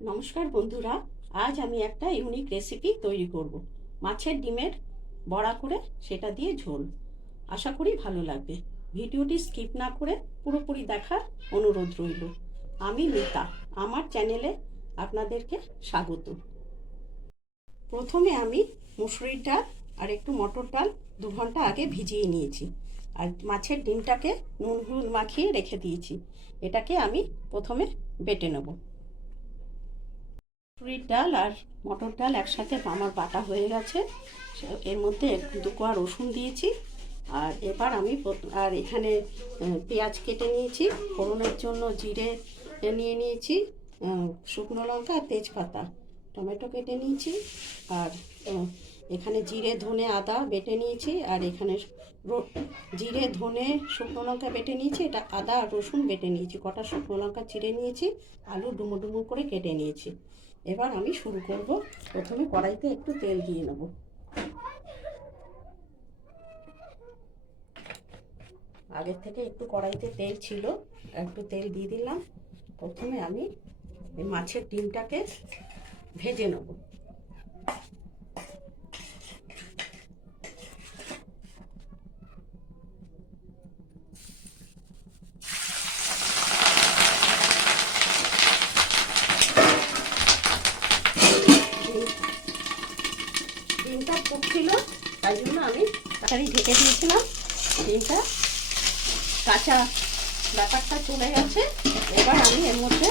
নমস্কার বন্ধুরা, আজ আমি একটা ইউনিক রেসিপি তৈরি করব। মাছের ডিমের বড়া করে সেটা দিয়ে ঝোল। আশা করি ভালো লাগবে। ভিডিওটি স্কিপ না করে পুরোপুরি দেখার অনুরোধ রইল। আমি মিতা, আমার চ্যানেলে আপনাদেরকে স্বাগত। প্রথমে আমি মুসুরির ডাল আর একটু মটর ডাল 2 ঘন্টা আগে ভিজিয়ে নিয়েছি, আর মাছের ডিমটাকে নুন হলুদ মাখিয়ে রেখে দিয়েছি। এটাকে আমি প্রথমে বেটে নেব। মুসুরির ডাল আর মটর ডাল একসাথে আমার বাটা হয়ে গেছে। এর মধ্যে 2 কোয়া রসুন দিয়েছি। আর এবার আমি আর এখানে পেঁয়াজ কেটে নিয়েছি। ফোড়নের জন্য জিরে নিয়ে নিয়েছি, শুকনো লঙ্কা আর তেজপাতা, টমেটো কেটে নিয়েছি। আর এখানে জিরে ধনে আদা বেটে নিয়েছি। আর এখানে জিরে ধনে শুকনো লঙ্কা বেটে নিয়েছি। এটা আদা আর রসুন বেটে নিয়েছি। কটা শুকনো লঙ্কা চিড়ে নিয়েছি। আলু ডুমো ডুমো করে কেটে নিয়েছি। এবার আমি শুরু করব। প্রথমে কড়াইতে একটু তেল দিয়ে নেব। আগের থেকে একটু কড়াইতে তেল ছিল, একটু তেল দিয়ে দিলাম। প্রথমে আমি মাছের ডিমটাকে ভেজে নেব। ডিমটা ফুটছিল, তাই জন্য আমি তাড়াতাড়ি ঢেকে দিয়েছিলাম। ডিমটা কাঁচা ব্যাপারটা চলে গেছে। এবার আমি এর মধ্যে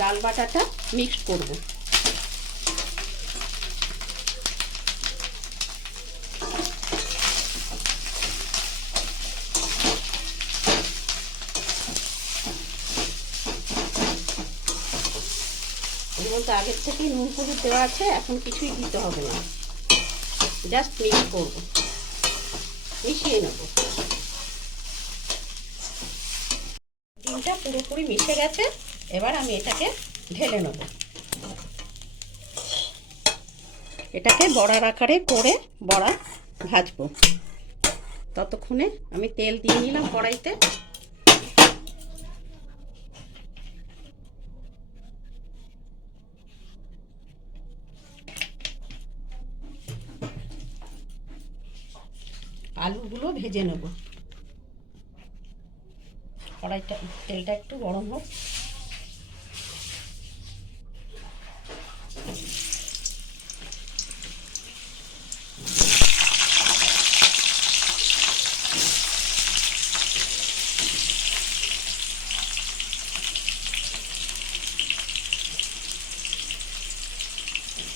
ডাল বাটাটা মিক্সড করব। এর মধ্যে আগের থেকেই নুন হলুদ দেওয়া আছে, এখন কিছুই দিতে হবে না, জাস্ট মিক্স করব, মিশিয়ে নেব। ডিমটা পুরোপুরি মিশে গেছে। এবার আমি এটাকে ঢেলে নেব। এটাকে বড়ার আকারে করে বড়া ভাজবো। ততক্ষণে আমি তেল দিয়ে নিলাম কড়াইতে। আলুগুলো ভেজে নেব। কড়াইটা তেলটা একটু গরম হোক।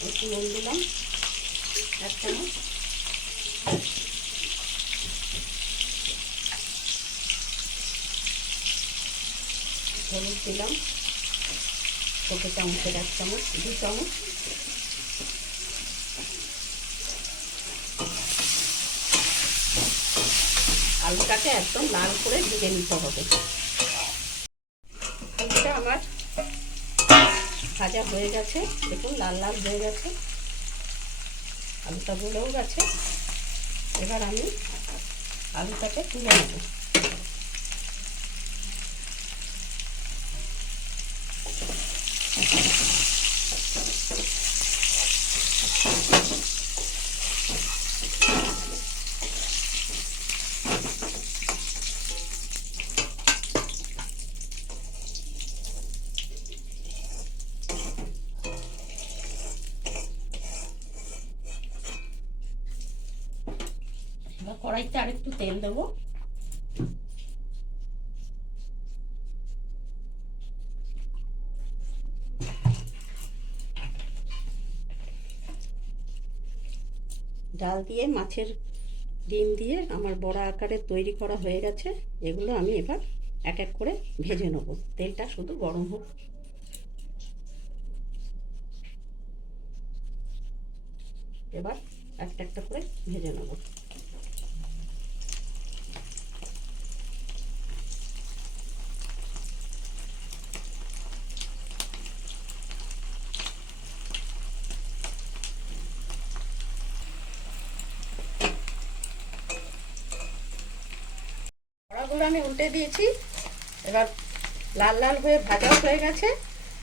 একটু নুন দিলাম 1 চামচ, হলুদ দিলাম ছোটো চামচের 1 চামচ, 2 চামচ। আলুটাকে একদম লাল করে ভেজে নিতে হবে। আলুটা আমার ভাজা হয়ে গেছে, দেখুন লাল লাল হয়ে গেছে, আলুটা গলেও গেছে। এবার আমি আলুটাকে তুলে নেব। কড়াইতে আরেকটু তেল দেবো। ডাল দিয়ে মাছের ডিম দিয়ে আমার বড়া আকারে তৈরি করা হয়ে গেছে। এগুলো আমি এবার এক এক করে ভেজে নেব। তেলটা শুধু গরম হোক। এবার একটা একটা করে ভেজে নেব। বড়াগুলো আমি উল্টে দিয়েছি। এবার লাল লাল হয়ে ভাজাও হয়ে গেছে।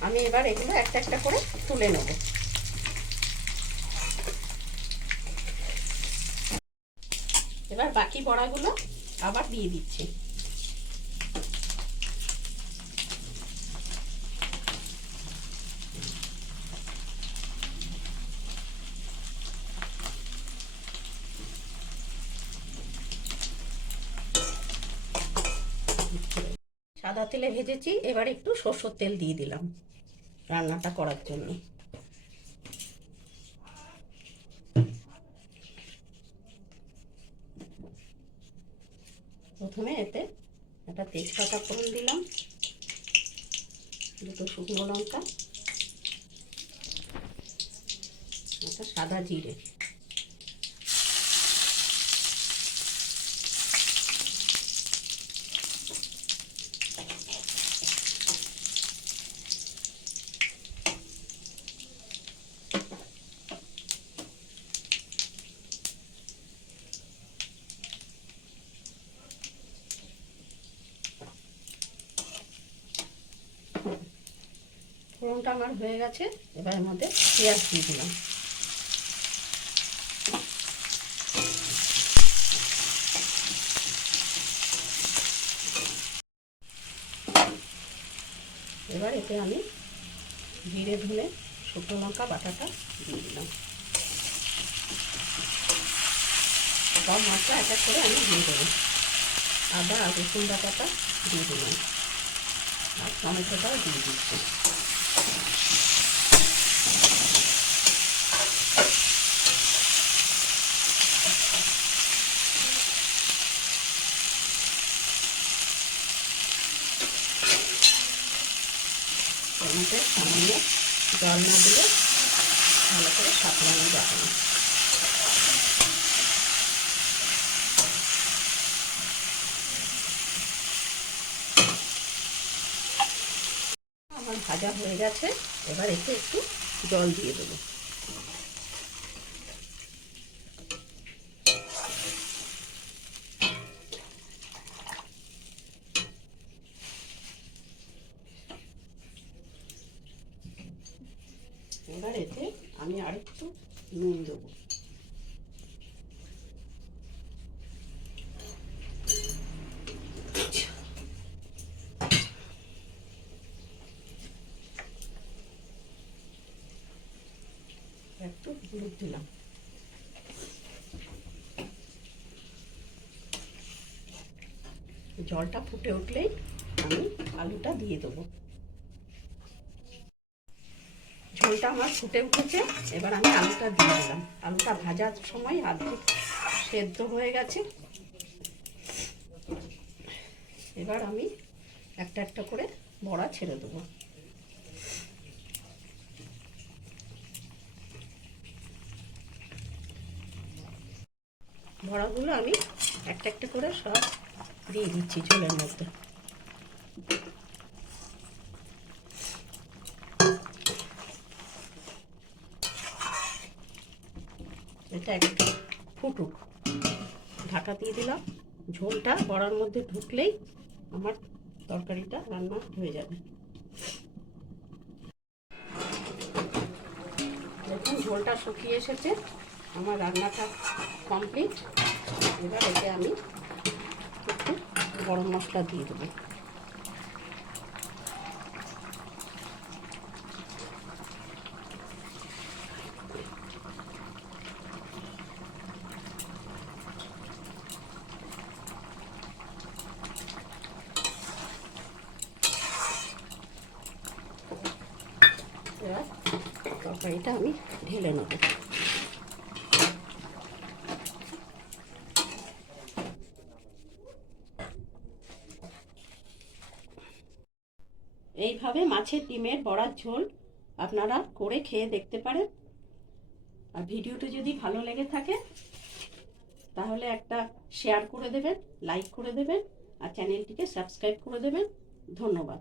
আমি এবার এগুলো একটা একটা করে তুলে নেব। এবার বাকি বড়াগুলো আবার দিয়ে দিচ্ছি। সাদা তেলে ভেজেছি, এবার একটু সরষের তেল দিয়ে দিলাম রান্নাটা করার জন্য। প্রথমে এতে একটা তেজপাতা ফোড়ন দিলাম, দুটো শুকনো লঙ্কা, একটা সাদা জিরে, ফোড়নটা আমার হয়ে গেছে। এবার এর মধ্যে পেঁয়াজ দিয়ে দিলাম। এবার এতে আমি জিরে ধনে শুকনো লঙ্কা বাটাটা দিয়ে দিলাম। সব মশলা এক এক করে আমি দিয়ে দেবো। আদা আর রসুন বাটাটা দিয়ে দিলাম, আর টমেটোটাও দিয়ে দিচ্ছি। টমেটো সামান্য জল না দিলে ভালো করে সাঁতলানো যাবে না। আমার ভাজা হয়ে গেছে, এবার এতে একটু জল দিয়ে দেবো। এবার এতে আমি আরেকটু নুন দেবো। একটু হলুদ দিলাম। জলটা ফুটে উঠলেই আমি আলুটা দিয়ে দেবো। ঝোলটা আমার ফুটে উঠেছে, এবার আমি আলুটা দিয়ে দিলাম। আলুটা ভাজার সময় অর্ধেক সেদ্ধ হয়ে গেছে। এবার আমি একটা একটা করে বড়া ছেড়ে দেবো। বড়াগুলো আমি একটা একটা করে সব দিয়ে দিচ্ছি ঝোলের মধ্যে। এটা একটু ফুটুক, ঢাকা দিয়ে দিলাম। ঝোলটা বড়ার মধ্যে ঢুকলেই আমার তরকারিটা রান্না হয়ে যাবে। দেখুন ঝোলটা শুকিয়ে এসেছে, আমার রান্নাটা কমপ্লিট। এবার এতে আমি একটু গরম মশলা দিয়ে দেবো। এবার তরকারিটা আমি ঢেলে নেব। এইভাবে মাছের ডিমের বড়ার ঝোল আপনারা করে খেয়ে দেখতে পারেন। আর ভিডিওটি যদি ভালো লেগে থাকে তাহলে একটা শেয়ার করে দেবেন, লাইক করে দেবেন, আর চ্যানেলটিকে সাবস্ক্রাইব করে দেবেন। ধন্যবাদ।